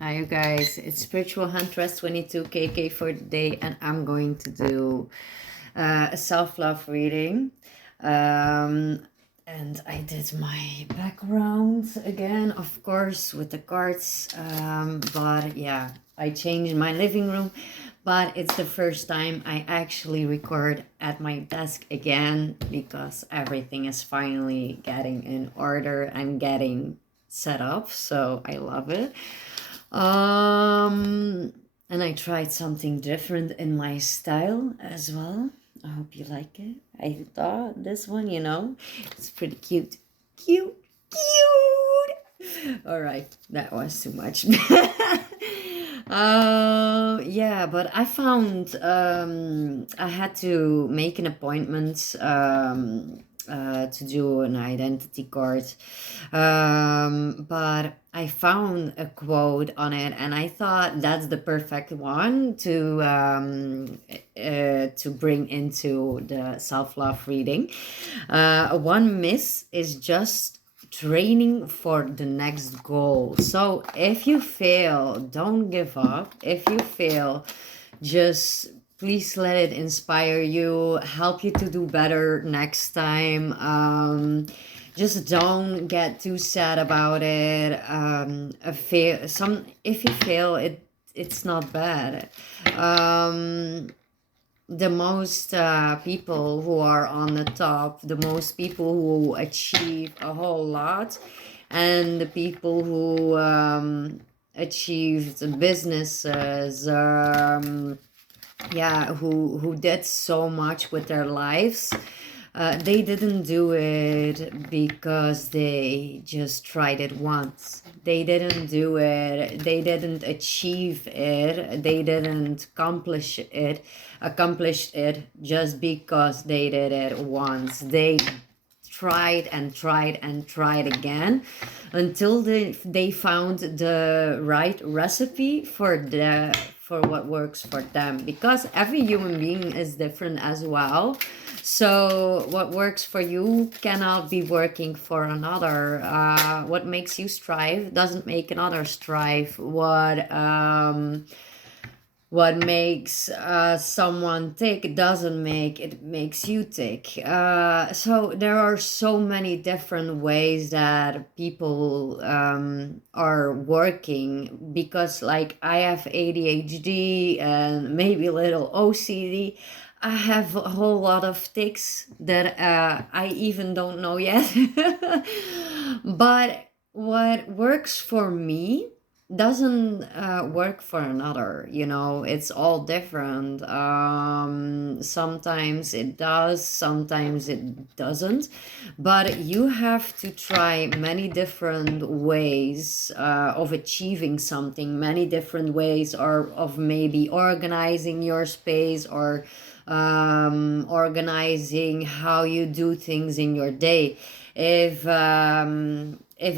Hi, you guys. It's Spiritual-Huntress 22 Kay.Kay for the day, and I'm going to do a self-love reading. And I did my background again, of course, with the cards. But yeah, I changed my living room. But it's the first time I actually record at my desk again because everything is finally getting in order and getting set up. So I love it. Um, and I tried something different in my style as well. I hope you like it. I thought this one, it's pretty cute. Cute, cute. All right, that was too much. Yeah, but I found I had to make an appointment to do an identity card. But I found a quote on it, and I thought that's the perfect one to bring into the self-love reading. One miss is just training for the next goal. So if you fail, don't give up. If you fail, just please let it inspire you, help you to do better next time. Just don't get too sad about it. If you fail, it's not bad. The most people who are on the top, the most people who achieve a whole lot, and the people who achieved businesses, who did so much with their lives. They didn't do it because they just tried it once. They didn't do it. They didn't achieve it. They didn't accomplished it just because they did it once. They tried and tried and tried again until they found the right recipe for what works for them, because every human being is different as well. So what works for you cannot be working for another. What makes you strive doesn't make another strive. What makes someone tick doesn't make it makes you tick. So there are so many different ways that people are working, because like I have ADHD and maybe a little OCD. I have a whole lot of ticks that I even don't know yet. But what works for me doesn't work for another. It's all different. Sometimes it does, sometimes it doesn't, but you have to try many different ways of achieving something, many different ways, or of maybe organizing your space, or organizing how you do things in your day. If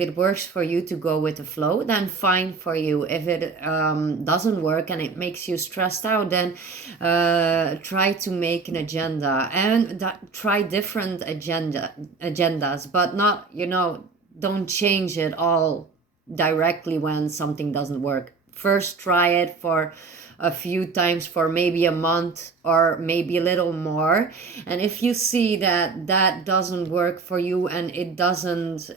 it works for you to go with the flow, then fine for you. If it doesn't work and it makes you stressed out, then try to make an agenda, and try different agendas, but not, don't change it all directly when something doesn't work. First try it for a few times, for maybe a month or maybe a little more, and if you see that that doesn't work for you and it doesn't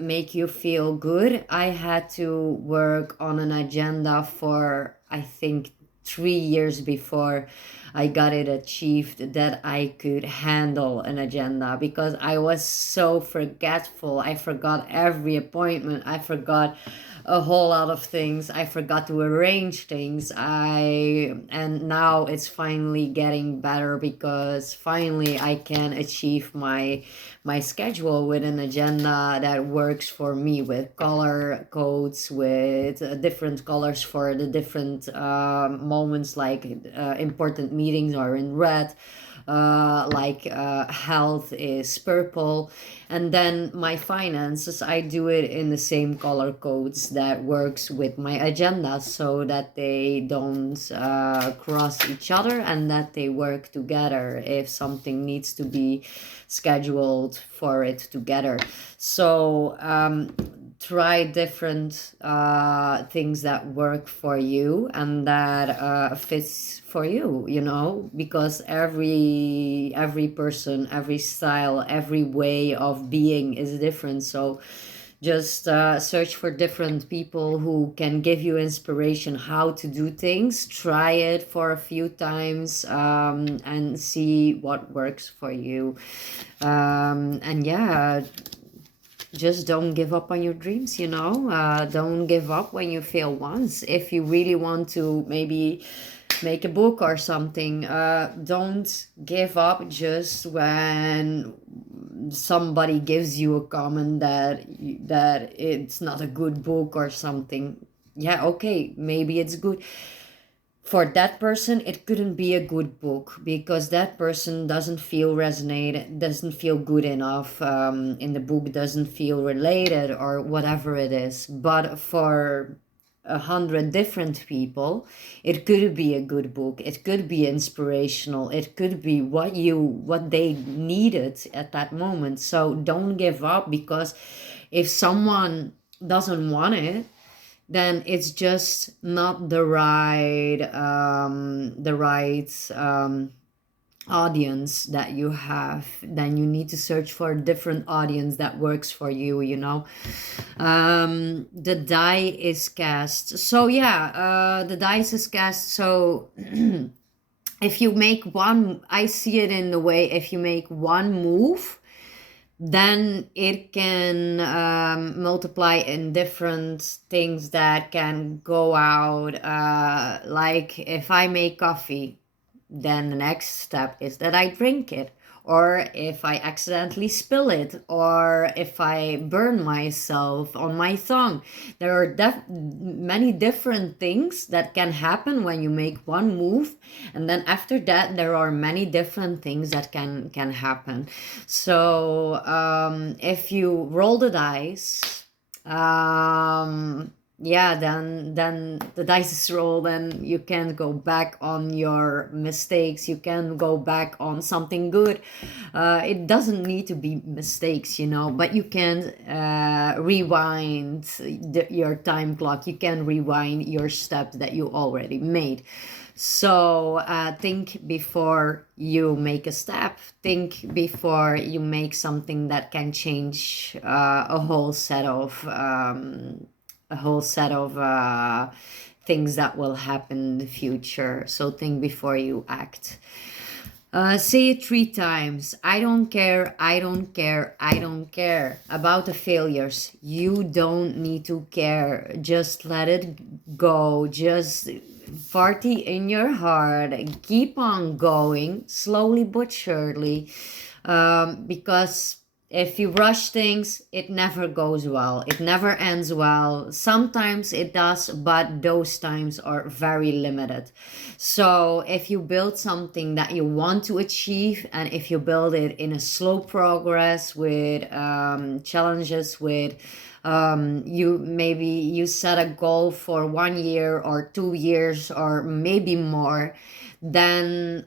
make you feel good. I had to work on an agenda for, I think, 3 years before I got it achieved, that I could handle an agenda, because I was so forgetful. I forgot every appointment. I forgot a whole lot of things. I forgot to arrange things. And now it's finally getting better, because finally I can achieve my schedule with an agenda that works for me, with color codes, with different colors for the different moments, like important meetings are in red, health is purple, and then my finances, I do it in the same color codes that works with my agenda, so that they don't cross each other, and that they work together if something needs to be scheduled for it together. So try different things that work for you and that fits for you, you know, because every person, every style, every way of being is different. So just search for different people who can give you inspiration how to do things. Try it for a few times, and see what works for you. And yeah, just don't give up on your dreams, you know. Don't give up when you fail once. If you really want to maybe make a book or something, don't give up just when somebody gives you a comment that it's not a good book or something. Yeah, okay, maybe it's good for that person. It couldn't be a good book because that person doesn't feel resonate, doesn't feel good enough in the book, doesn't feel related or whatever it is. But for 100 different people, it could be a good book, it could be inspirational, it could be what they needed at that moment. So don't give up, because if someone doesn't want it, then it's just not the right audience that you have. Then you need to search for a different audience that works for you, you know. The die is cast. So yeah, the dice is cast. So if you make one, I see it in the way, if you make one move, then it can multiply in different things that can go out. Like if I make coffee, then the next step is that I drink it. Or if I accidentally spill it, or if I burn myself on my tongue. There are many different things that can happen when you make one move. And then after that, there are many different things that can happen. So if you roll the dice, yeah, then the dice is rolled and you can't go back on your mistakes, you can go back on something good. It doesn't need to be mistakes, you know, but you can rewind your time clock, you can rewind your steps that you already made. So think before you make a step, think before you make something that can change a whole set of things that will happen in the future. So think before you act. Say it 3 times. I don't care, I don't care, I don't care about the failures. You don't need to care. Just let it go. Just party in your heart. Keep on going, slowly but surely. Because if you rush things, it never goes well. It never ends well. Sometimes it does, but those times are very limited. So if you build something that you want to achieve, and if you build it in a slow progress with challenges, with you set a goal for 1 year or 2 years or maybe more, then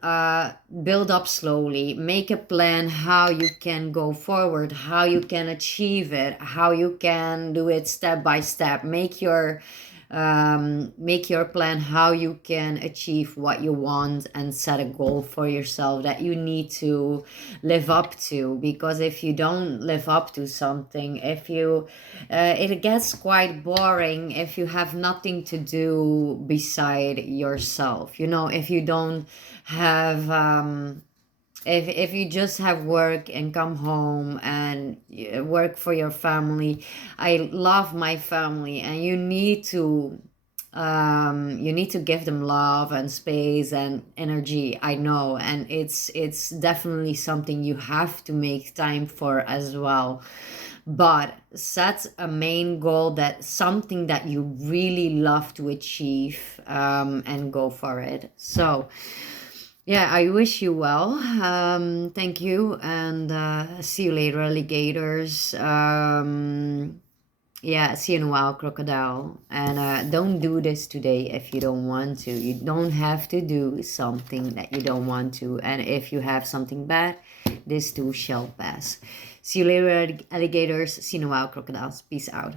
build up slowly, make a plan how you can go forward, how you can achieve it, how you can do it step by step. Make your plan how you can achieve what you want, and set a goal for yourself that you need to live up to. Because if you don't live up to something, if you it gets quite boring if you have nothing to do beside yourself, you know. If you don't have if you just have work and come home and work for your family. I love my family, and you need to give them love and space and energy, I know. And it's definitely something you have to make time for as well. But set a main goal, that something that you really love to achieve, and go for it. So yeah, I wish you well. Thank you, and see you later, alligators. Yeah, see you in a while, crocodile. And don't do this today if you don't want to. You don't have to do something that you don't want to. And if you have something bad, this too shall pass. See you later, alligators. See you in a while, crocodiles. Peace out.